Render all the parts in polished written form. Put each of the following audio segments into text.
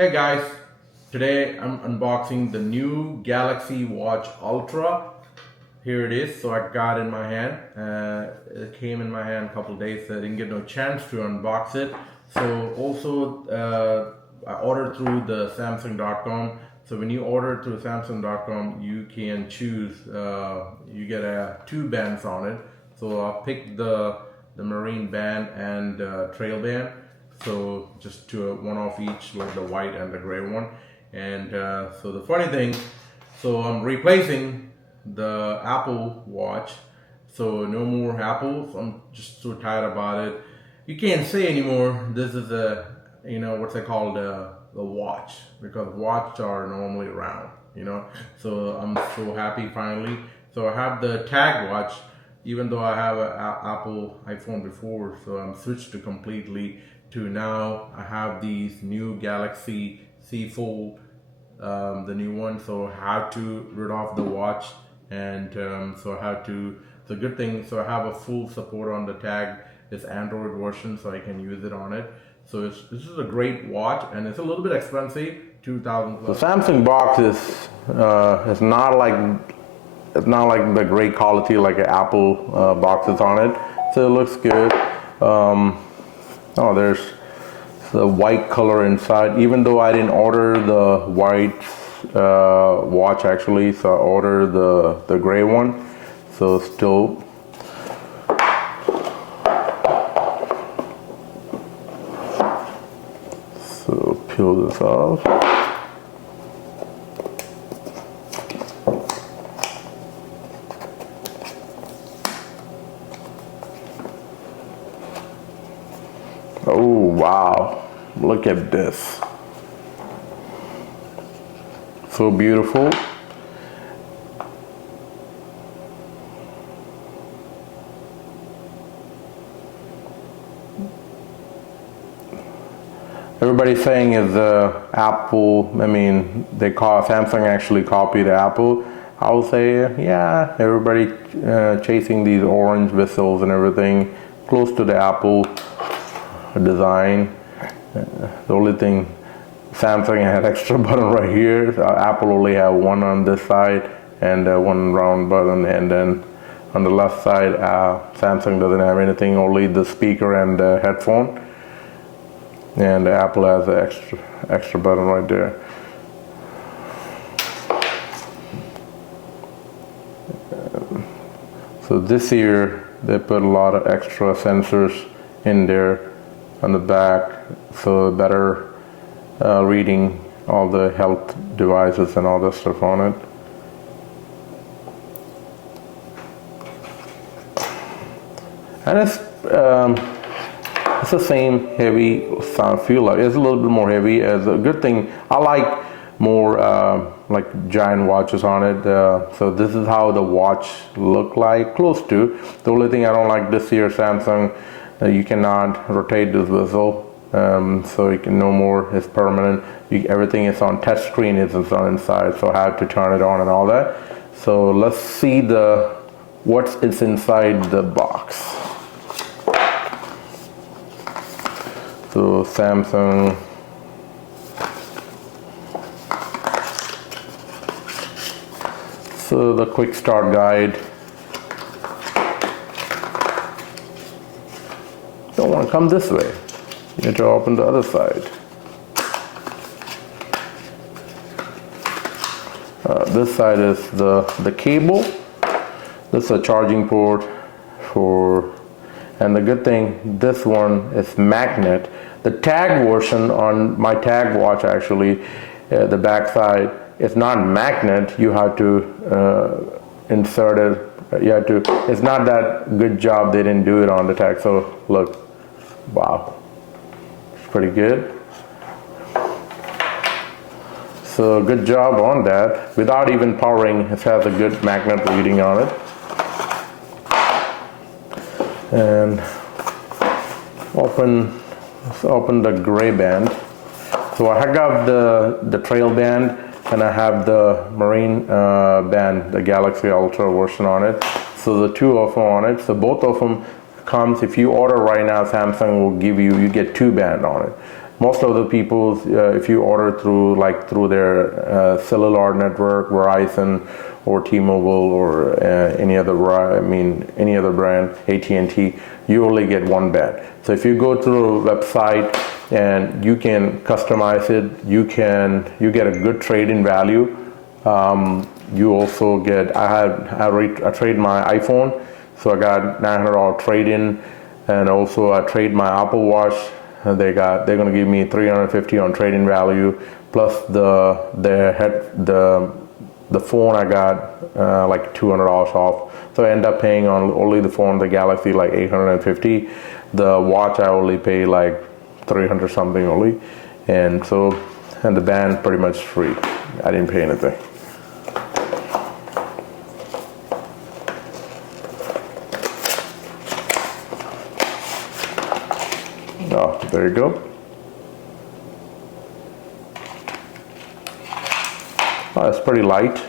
Hey guys, today I'm unboxing the new Galaxy Watch Ultra. Here it is. So I got it in my hand. It came in my hand a couple days. So I didn't get no chance to unbox it. So also I ordered through the Samsung.com. So when you order through Samsung.com, you can choose. You get two bands on it. So I picked the marine band and trail band. So just one off each, like the white and the gray one. And so the funny thing, so I'm replacing the Apple Watch. So no more Apple. So I'm just so tired about it. You can't say anymore. This is what's it called, the watch, because watch are normally round. So I'm so happy finally. So I have the tag watch, even though I have an Apple iPhone before. So I'm switched to completely to now I have these new Galaxy Z Fold, the new one. So I have to rid off the watch, and so I have to. The good thing, so I have a full support on the tag. It's Android version, so I can use it on it. So this is a great watch, and it's a little bit expensive, 2,000. The Samsung box is not like the great quality like an Apple boxes on it. So it looks good. Oh, there's the white color inside. Even though I didn't order the white watch actually, so I ordered the gray one. So still. So peel this off. Oh wow, look at this. So beautiful. Everybody's saying is Apple, Samsung actually copied Apple. I will say, yeah, everybody chasing these orange whistles and everything, close to the Apple design. The only thing, Samsung had extra button right here. Apple only have one on this side and one round button, and then on the left side, Samsung doesn't have anything, only the speaker and the headphone. And Apple has an extra button right there. So this year they put a lot of extra sensors in there on the back, so better reading all the health devices and all that stuff on it. And it's the same heavy sound feel. Like it's a little bit more heavy. As a good thing, I like more like giant watches on it. So this is how the watch look like, close to. The only thing I don't like this year, Samsung, you cannot rotate this bezel. So you can no more. It's permanent. Everything is on touch screen. It's on inside. So I have to turn it on and all that. So let's see what's inside the box. So Samsung. So the quick start guide. Don't want to come this way. You need to open the other side. This side is the cable. This is a charging port for. And the good thing, this one is magnet. The tag version on my tag watch actually, the back side is not magnet. You have to insert it. You have to. It's not that good job. They didn't do it on the tag. So look, wow, it's pretty good. So good job on that. Without even powering, it has a good magnet reading on it. And let's open the gray band. So I got the trail band, and I have the marine band, the Galaxy Ultra version on it. So the two of them on it. So both of them comes, if you order right now, Samsung will give you get two band on it. most of the people, if you order through their cellular network, Verizon or T-Mobile or any other brand, AT&T, you only get one band. So if you go through a website and you can customize it, you get a good trade-in value. You also get, I trade my iPhone, so I got $900 trade-in, and also I trade my Apple Watch. They're gonna give me $350 on trade-in value, plus the phone I got like $200 off. So I end up paying on only the phone, the Galaxy, like $850. The watch I only pay like $300 something only, and the band pretty much free. I didn't pay anything. Oh, there you go. Oh, it's pretty light.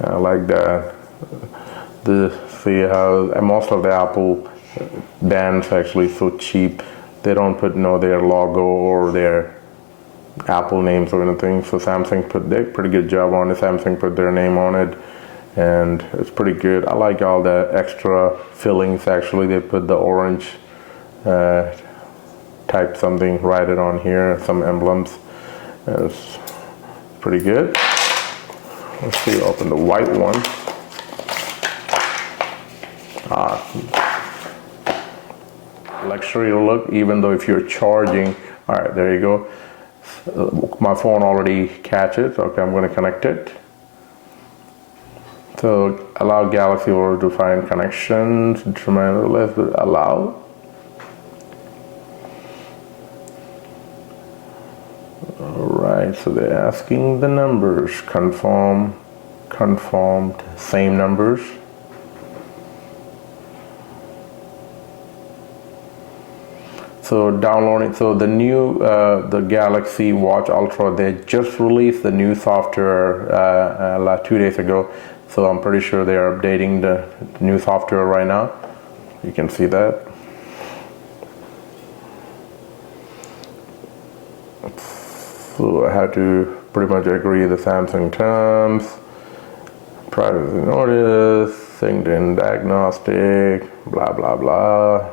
I like that. See how most of the Apple bands actually so cheap. They don't put their logo or their Apple names or anything. So Samsung put their pretty good job on it. Samsung put their name on it, and it's pretty good. I like all the extra fillings. Actually, they put the orange type something, write it on here, some emblems. It's pretty good. Let's see, open the white one. Luxury look, even though if you're charging. All right, there you go. My phone already catches. Okay, I'm going to connect it. So allow Galaxy order to find connections. Determine let's allow. Alright, so they're asking the numbers. Confirmed, same numbers. So downloading, so the new, the Galaxy Watch Ultra, they just released the new software like 2 days ago. So I'm pretty sure they are updating the new software right now. You can see that. So I had to pretty much agree the Samsung terms, privacy notice, synced in diagnostic, blah blah blah.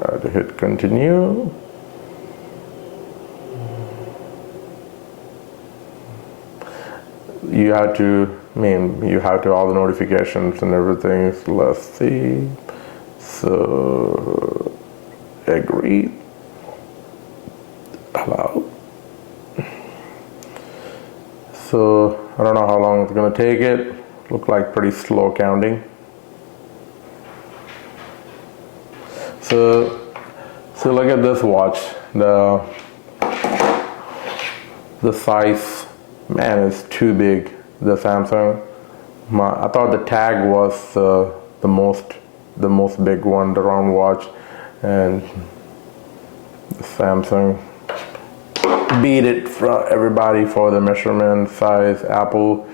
I had to hit continue. You have to all the notifications and everything. So let's see. So agree. Allow. So I don't know how long it's going to take it. Look like pretty slow counting. So look at this watch. The size, man, is too big. The Samsung. I thought the tag was the most big one, the round watch, and the Samsung beat it for everybody for the measurement size. Apple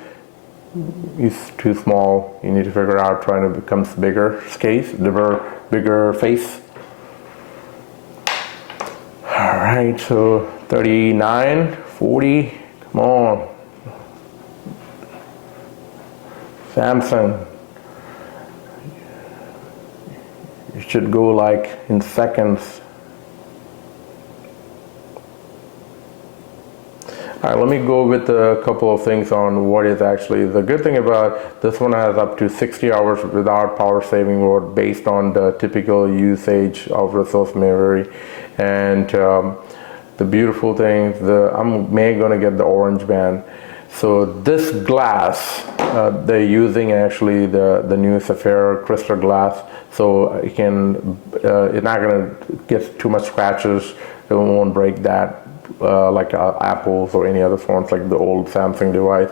is too small. You need to figure out trying to become bigger case, bigger face. All right, so 39, 40, come on. Samsung, you should go like in seconds. All right, let me go with a couple of things on what is actually the good thing about this one. Has up to 60 hours without power saving mode based on the typical usage of resource memory. And the beautiful thing, I'm gonna get the orange band. So this glass, they're using actually the new Sapphire crystal glass, so it can, it's not gonna get too much scratches. It won't break that like Apple's or any other phones like the old Samsung device.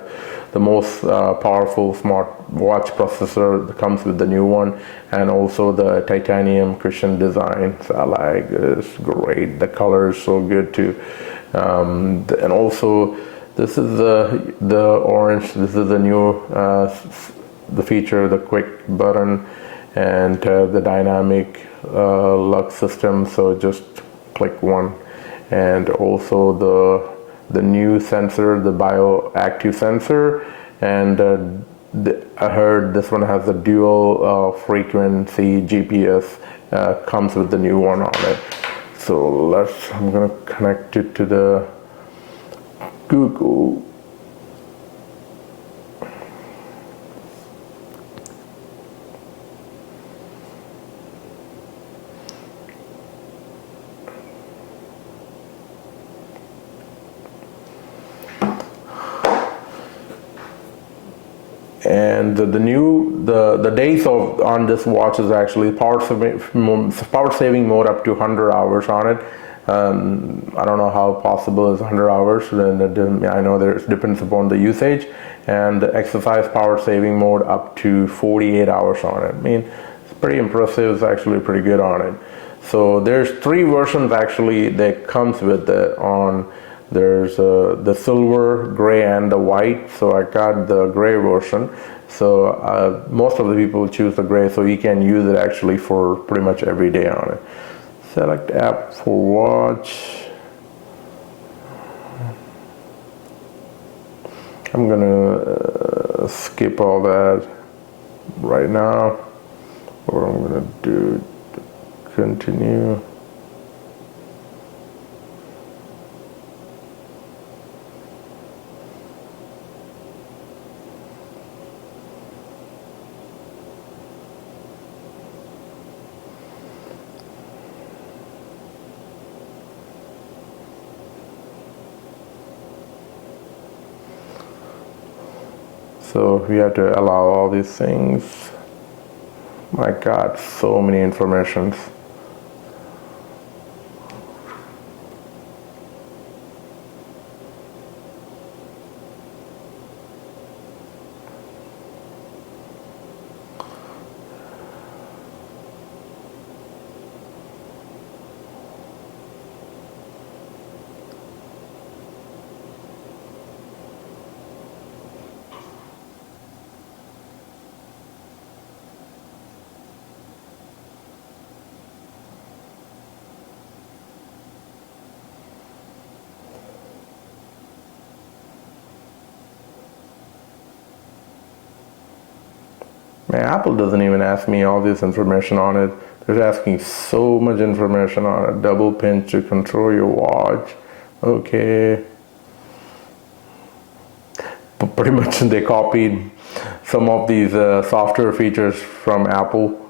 the most powerful smart watch processor that comes with the new one, and also the titanium cushion design. So I like it's great. The color is so good too, and also this is the orange. This is the new the feature, the quick button, and the dynamic lock system. So just click one, and also the new sensor, the bioactive sensor, and I heard this one has a dual frequency GPS, comes with the new one on it. So I'm gonna connect it to the Google. And the days of on this watch is actually power saving mode up to 100 hours on it. I don't know how possible is 100 hours. I know it depends upon the usage, and the exercise power saving mode up to 48 hours on it. I mean, it's pretty impressive. It's actually pretty good on it. So there's 3 versions actually that comes with it on. There's the silver, gray, and the white. So I got the gray version. So most of the people choose the gray, so you can use it actually for pretty much every day on it. Select app for watch. I'm gonna skip all that right now. What I'm gonna do, continue. So we have to allow all these things. My God, so many informations. Man, Apple doesn't even ask me all this information on it. They're asking so much information on it. Double pinch to control your watch. Okay. But pretty much they copied some of these software features from Apple.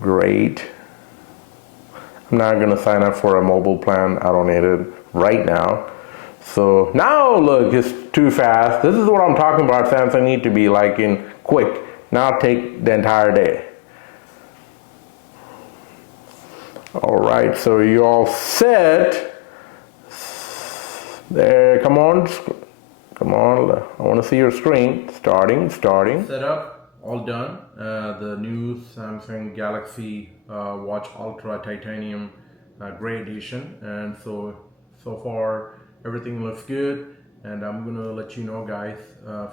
Great. I'm not going to sign up for a mobile plan. I don't need it right now. So now look, it's too fast. This is what I'm talking about. Samsung need to be like in quick. Now take the entire day. All right, so you all set. There, come on. I want to see your screen. Starting. Set up, all done. The new Samsung Galaxy Watch Ultra Titanium Gray Edition, and so far everything looks good. And I'm gonna let you know, guys,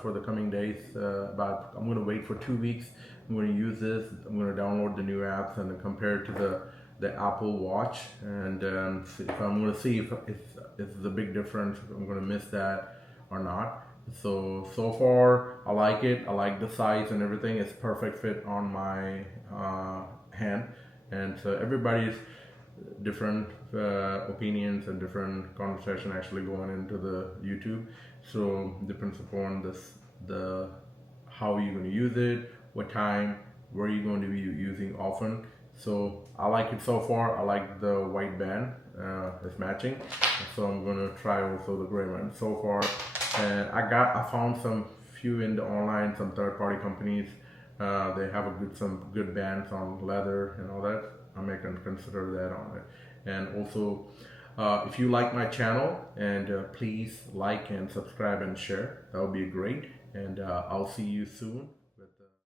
for the coming days. I'm gonna wait for 2 weeks. I'm gonna use this. I'm gonna download the new apps and compare it to the Apple Watch, and if I'm gonna see if the big difference, if I'm gonna miss that or not. So far I like it. I like the size and everything. It's perfect fit on my hand, and so everybody's different opinions and different conversation actually going into the YouTube. So depends upon the how you're going to use it, what time, where you're going to be using often. So I like it so far. I like the white band, it's matching. So I'm going to try also the gray one. So far, I found some few in the online, some third-party companies. They have some good bands on leather and all that. I may consider that on it. And also, if you like my channel, and please like and subscribe and share, that would be great. and I'll see you soon.